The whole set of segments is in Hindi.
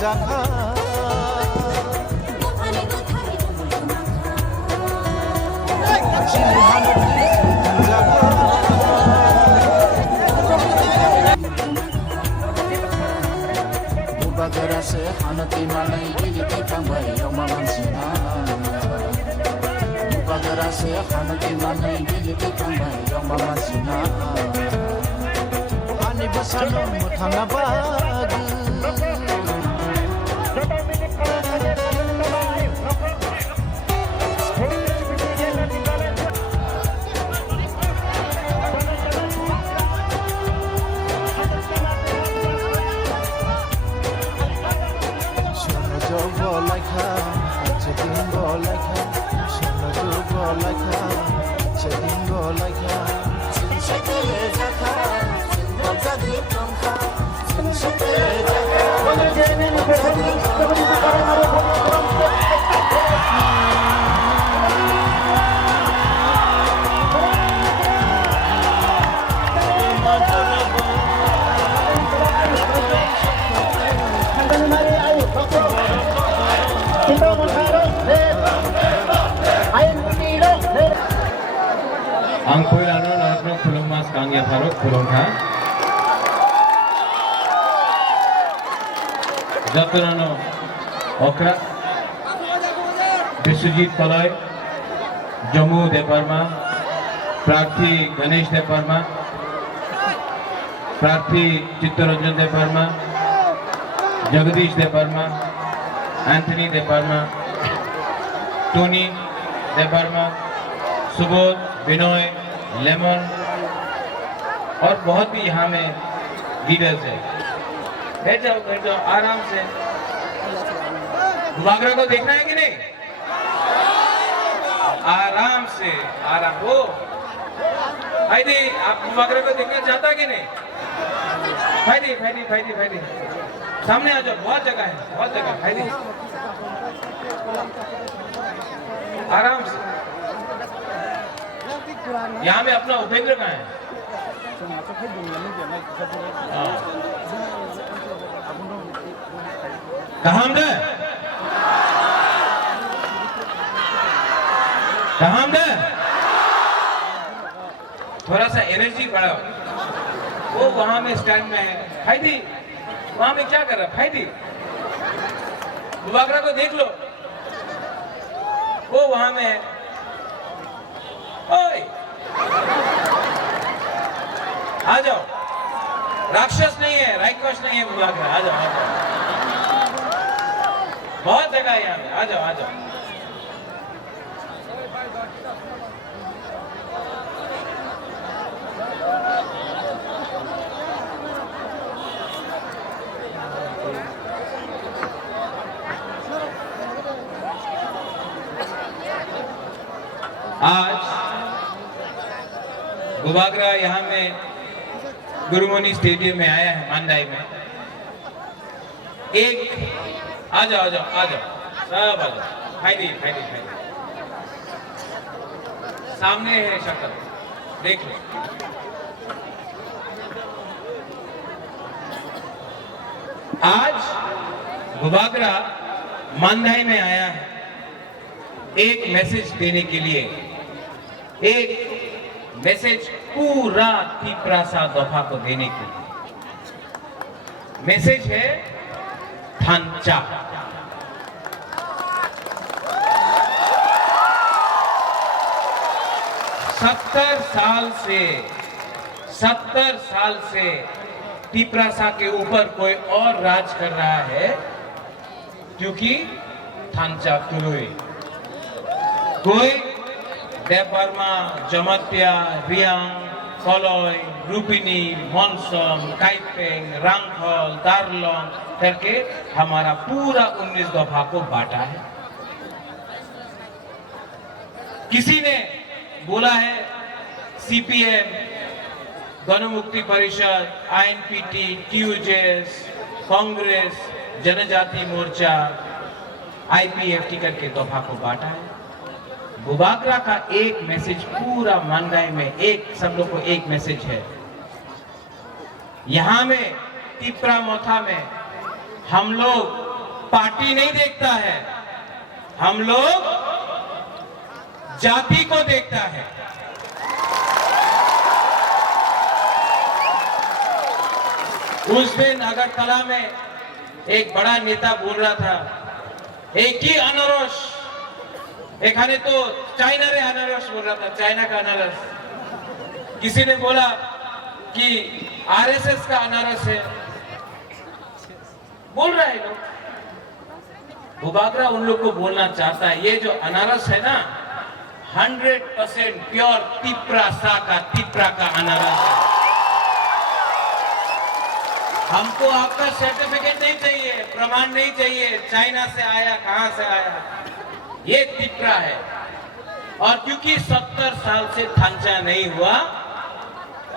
জাখা Bubagarase hanati malay giliti kambay yomamansinga Bubagarase hanati malay giliti kambay yomamansinga Ani basano muthanga bag Bolaika, Chedin Bolaika, Shanazu Bolaika, Chedin Bolaika, Sinshakele Jaka, Sinshakele Jaka, Sinshakele Ang kuilano naratno kulung mas kangya farok kulung kha Jatunano Okra Biswajit Palay Jammu Deparma Prarthi Ganesh Deparma Prarthi Chittaranjan Deparma Jagadish Deparma Anthony Deparma Tony Deparma Subodh Vinoy Lemon और बहुत भी यहाँ में लीडर्स है बैठ जाओ आराम से बुबागरा को देखना है कि नहीं आराम से आराम हो भाईदी आप बुबागरा को देखना चाहता कि नहीं भाईदी सामने आ जाओ बहुत जगह है भाईदी आराम से यहाँ में अपना उपेंद्र कहाँ है कहाँ थोड़ा सा एनर्जी बढ़ाओ वो वहां में स्टैंड में है भाईदी वहां में क्या कर रहा है भाईदी बुबागरा को देख लो वो वहां में है ओए आ जाओ राक्षस नहीं है राक्षस नहीं है बुबागरा आ जाओ बहुत जगह है यहाँ में आ जाओ आज बुबागरा यहाँ में गुरुमुनि स्टेडियम में आया है मांडाई में एक आ जाओ सब आ जाओ भाईदी सामने है शक्ल देख लो आज बुबागरा मांडाई में आया है एक मैसेज देने के लिए एक मैसेज पूरा तिप्रासा दफा को देने के लिए मैसेज है थांचा 70 साल से तिप्रासा के ऊपर कोई और राज कर रहा है क्योंकि थांचा तुलुई कोई देवबर्मा जमत्या रियांग फलोय रूपिनी मॉनसम काइपेंग रांगखोल दारलोंग करके हमारा पूरा 19 दफा को बांटा है किसी ने बोला है सीपीएम गणमुक्ति परिषद आईएनपीटी टीयूजेएस कांग्रेस जनजाति मोर्चा आईपीएफटी करके दफा को बांटा है बुबागरा का एक मैसेज पूरा मांडाई में एक सब लोग को एक मैसेज है यहाँ में तिप्रा मोथा में हम लोग पार्टी नहीं देखता है, हम लोग जाति को देखता है। उस दिन अगरतला में एक बड़ा नेता बोल रहा था, एक ही अनारस, एखाने तो चाइना रे अनारस बोल रहा था, चाइना का अनारस। किसी ने बोला कि आरएसएस का अनारस है, बोल रहा है लोग। बुबागरा उन लोग को बोलना चाहता है, ये जो अनारस है ना 100% प्योर तिप्रा का अनारस है। हमको आपका सर्टिफिकेट नहीं चाहिए, प्रमाण नहीं चाहिए, चाइना से आया, कहां से आया, ये तिप्रा है। और क्योंकि 70 साल से थांचा नहीं हुआ,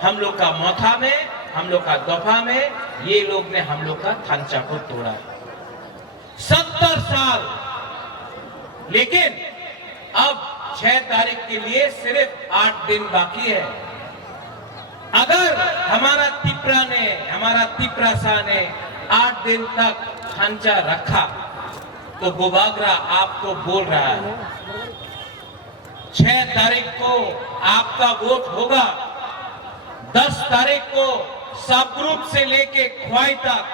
हम लोग का मौथा में, हम लोग का दफा में, ये लोग ने हम लोग का थांचा को तोड़ा। 70 साल। लेकिन अब 6 तारीख के लिए सिर्फ 8 दिन बाकी है। अगर हमारा तिप्रासा ने 8 दिन तक ढांचा रखा, तो बुबागरा आपको बोल रहा है 6 तारीख को आपका वोट होगा। 10 तारीख को सबग्रुप से लेके ख्वाई तक,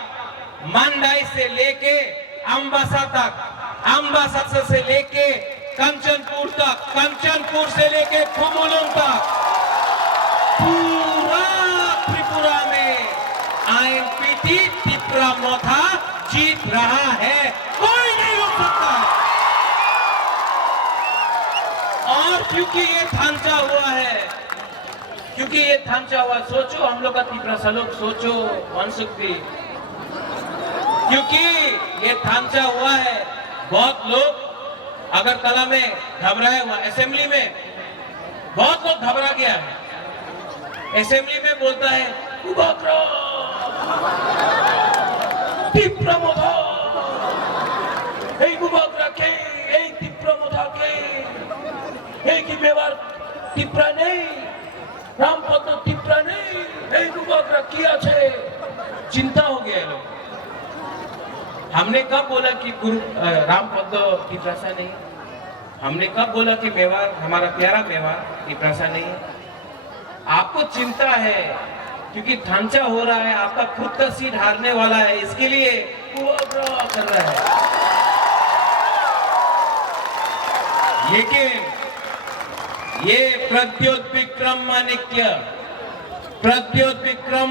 मंडाई से लेके अम्बासा तक, अम्बासा से लेके कंचनपुर तक, कंचनपुर से लेके खुमुलुंग तक, पूरा त्रिपुरा में आईएनपीटी तिप्रा मोथा जीत रहा है, कोई नहीं रोक सकता। और क्योंकि ये थांचा हुआ है, क्योंकि ये थांचा हुआ, सोचो हम लोग का तिप्रा सलोक, सोचो मनसुखी, क्योंकि ये थांचा हुआ है। बहुत लोग अगरतला में घबराए हुआ, असेंबली में बहुत लोग घबरा गया है। असेंबली में बोलता है बुबागरा तिप्रा मोथा, बुबागरा के तिप्रा मोथा के की मेवार तिप्रा नहीं, रामपद्म तिप्रा नहीं, बुबागरा किया छे। चिंता हो गया लोग। हमने कब बोला कि रामपद्म तिप्रासा नहीं? हमने कब बोला कि मेवाड़, हमारा प्यारा मेवाड़ तिप्रासा नहीं है? आपको चिंता है क्योंकि ढांचा हो रहा है, आपका खुद का सीट हारने वाला है, इसके लिए कर रहा है। लेकिन ये प्रद्योत विक्रम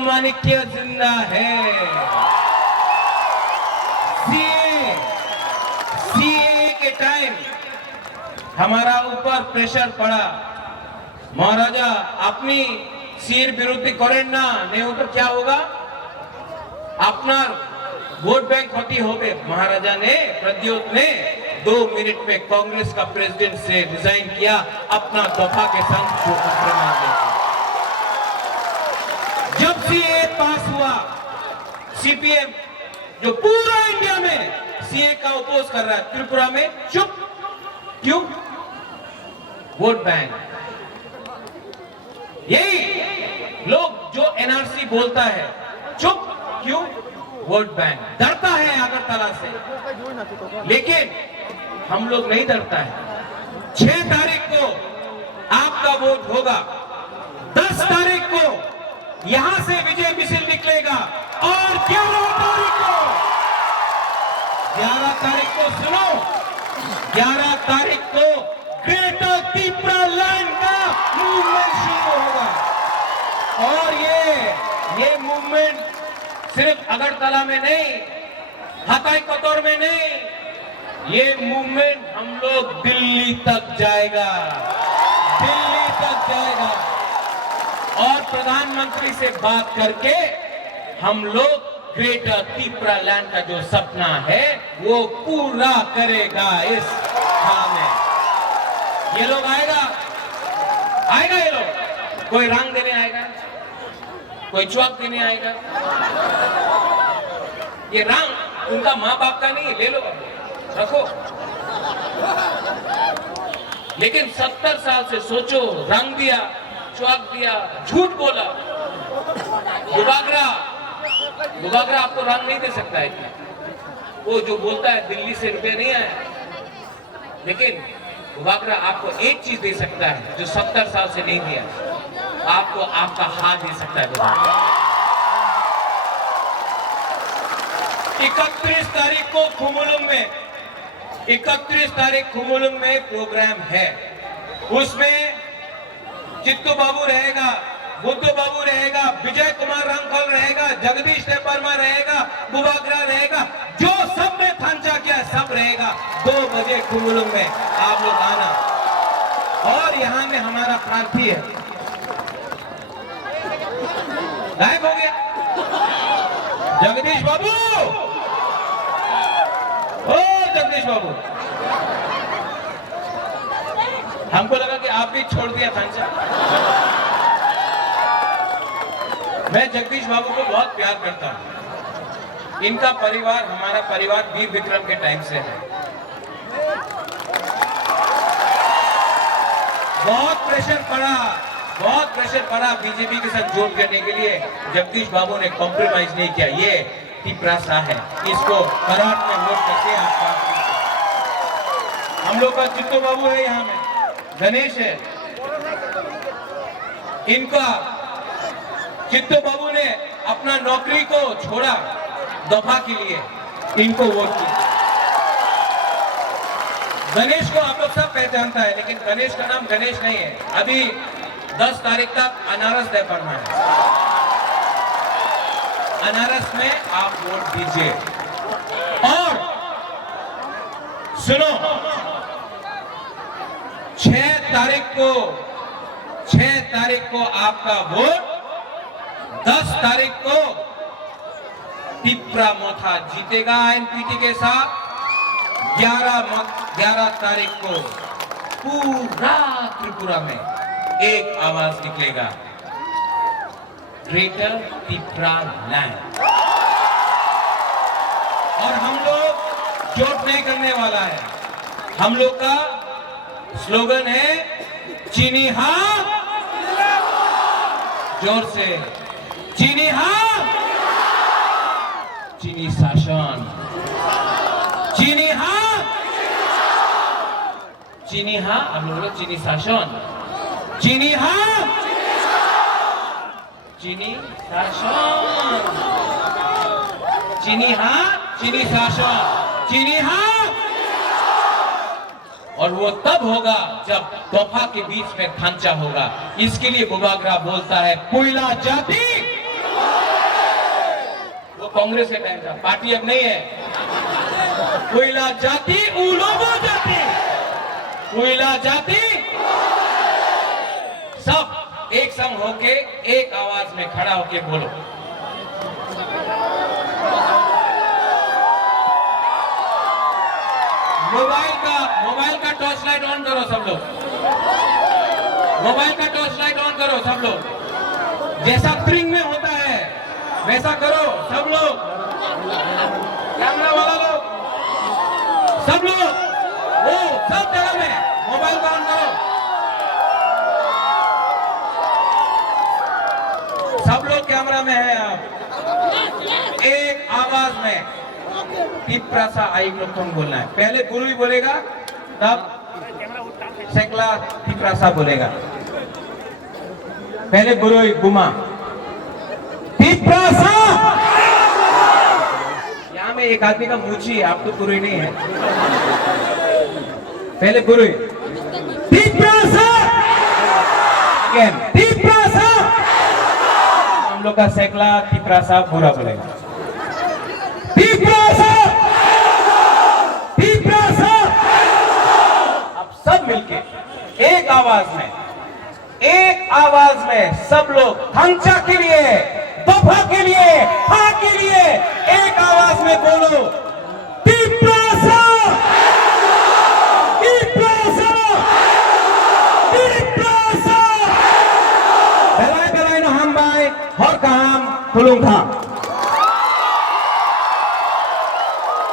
माणिक्य जिंदा है। सीए के टाइम हमारा ऊपर प्रेशर पड़ा, महाराजा अपनी सीर विरोधी करें ना, नहीं तो क्या होगा, अपना वोट बैंक क्षति हो गए। महाराजा ने, प्रद्योत ने 2 मिनट में कांग्रेस का प्रेसिडेंट से रिजाइन किया, अपना दफा के संग जब सीए पास हुआ, सीपीएम जो पूरा इंडिया में सीए का अपोज कर रहा है, त्रिपुरा में चुप क्यों? Vote bank. यही लोग जो एनआरसी बोलता है, चुप क्यों? Vote bank. डरता है अगरतला से, लेकिन हम लोग नहीं डरता है। 6 तारीख को आपका वोट होगा, 10 तारीख को यहां से विजय मिছিল निकलेगा, और 11 तारीख को सुनो, 11 तारीख को ग्रेटर तिप्रा लैंड का मूवमेंट शुरू होगा। और ये मूवमेंट सिर्फ अगरतला में नहीं, हताई कतौर में नहीं, ये मूवमेंट हम लोग दिल्ली तक जाएगा, दिल्ली तक जाएगा। और प्रधानमंत्री से बात करके हम लोग ग्रेटर तिप्रा लैंड का जो सपना है वो पूरा करेगा। इस में ये लोग आएगा ये लोग, कोई रंग देने आएगा, कोई चौक देने आएगा। ये रंग उनका माँ बाप का नहीं, ले लो रखो। लेकिन 70 साल से सोचो, रंग दिया, चौक दिया, झूठ बोला। बुबागरा आपको रंग नहीं दे सकता है। वो जो बोलता है दिल्ली से रुपये नहीं आया, लेकिन वाकरा आपको एक चीज दे सकता है जो 70 साल से नहीं दिया, आपको आपका हाथ दे सकता है। 31 तारीख को खुमुलुम में 31 तारीख खुमुलुम में प्रोग्राम है। उसमें चित्तू बाबू रहेगा, बुद्धू बाबू रहेगा, विजय कुमार रामफल रहेगा, जगदीश देववर्मा रहेगा, बुबागरा रहेगा, जो सब ने थांचा किया सब रहेगा। 2 बजे खुमुलुम में आप लोग आना। और यहां में हमारा प्रार्थी है, गायब हो गया जगदीश बाबू। ओ जगदीश बाबू, हमको लगा कि आप भी छोड़ दिया थांचा। मैं जगदीश बाबू को बहुत प्यार करता हूं। इनका परिवार हमारा परिवार वीर विक्रम के टाइम से है। बहुत प्रेशर पड़ा बीजेपी के साथ जोड़ करने के लिए। जगदीश बाबू ने कॉम्प्रोमाइज नहीं किया। ये तिपरासा है, इसको कराट में वोट करके आप हम लोग का चित्तू बाबू है, यहाँ में गणेश है। इनका चित्तू बाबू ने अपना नौकरी को छोड़ा दफा के लिए, इनको वोट किया। गणेश को आप लोग सब पहचानता है, लेकिन गणेश का नाम गणेश नहीं है। अभी 10 तारीख तक अनारस तय करना है। अनारस में आप वोट दीजिए। और सुनो, 6 तारीख को आपका वोट, 10 तारीख को तिपरा मोथा जीतेगा एनपीटी के साथ। 11 तारीख को पूरा त्रिपुरा में एक आवाज निकलेगा, ग्रेटर तिपरा लैंड। और हम लोग जोट नहीं करने वाला है। हम लोग का स्लोगन है, चीनी हाँ, जोर से चीनी हाँ, चीनी शासन, चीनी हाँ, चीनी हाँ, हम लोग चीनी शासन, चीनी हाँ, चीनी शासन, चीनी हाँ, चीनी शासन, चीनी हाँ। और वो तब होगा जब दफा के बीच में खांचा होगा। इसके लिए बुबागरा बोलता है, कोयला जाति। वो कांग्रेस के टाइम था, पार्टी अब नहीं है। कोयला जाति उलोगो जाति, कोयला जाति। सब एक संग होके एक आवाज में खड़ा होके बोलो। मोबाइल का टॉर्च लाइट ऑन करो सब लोग। मोबाइल का टॉर्च लाइट ऑन करो सब लोग। जैसा ट्रिंग में होता है वैसा करो सब लोग। कैमरा वाला लोग, सब लोग, वो सब जगह में मोबाइल का ऑन करो। सब लोग कैमरा में है। आप एक आवाज में तिपरासा आई लोग तुम बोलना है। पहले गुरु ही बोलेगा, तब सेकला तिपरासा बोलेगा। पहले गुरु ही गुमा तिपरासा। यहाँ में एक आदमी का मूछी है, आप तो गुरु ही नहीं है। पहले गुरु ही तिपरासा, तिपरासा। हम लोग का सेकला तिपरासा पूरा बोलेगा। तिपरासा, तिपरासा। अब सब मिलके एक आवाज में सब लोग थांचा के लिए, दफा के लिए, हाँ के लिए एक आवाज में बोलो, तिपरासा, तिपरासा, तिपरासा। बेलाय बेलाय न हम बाय हर काम खुलूंगा।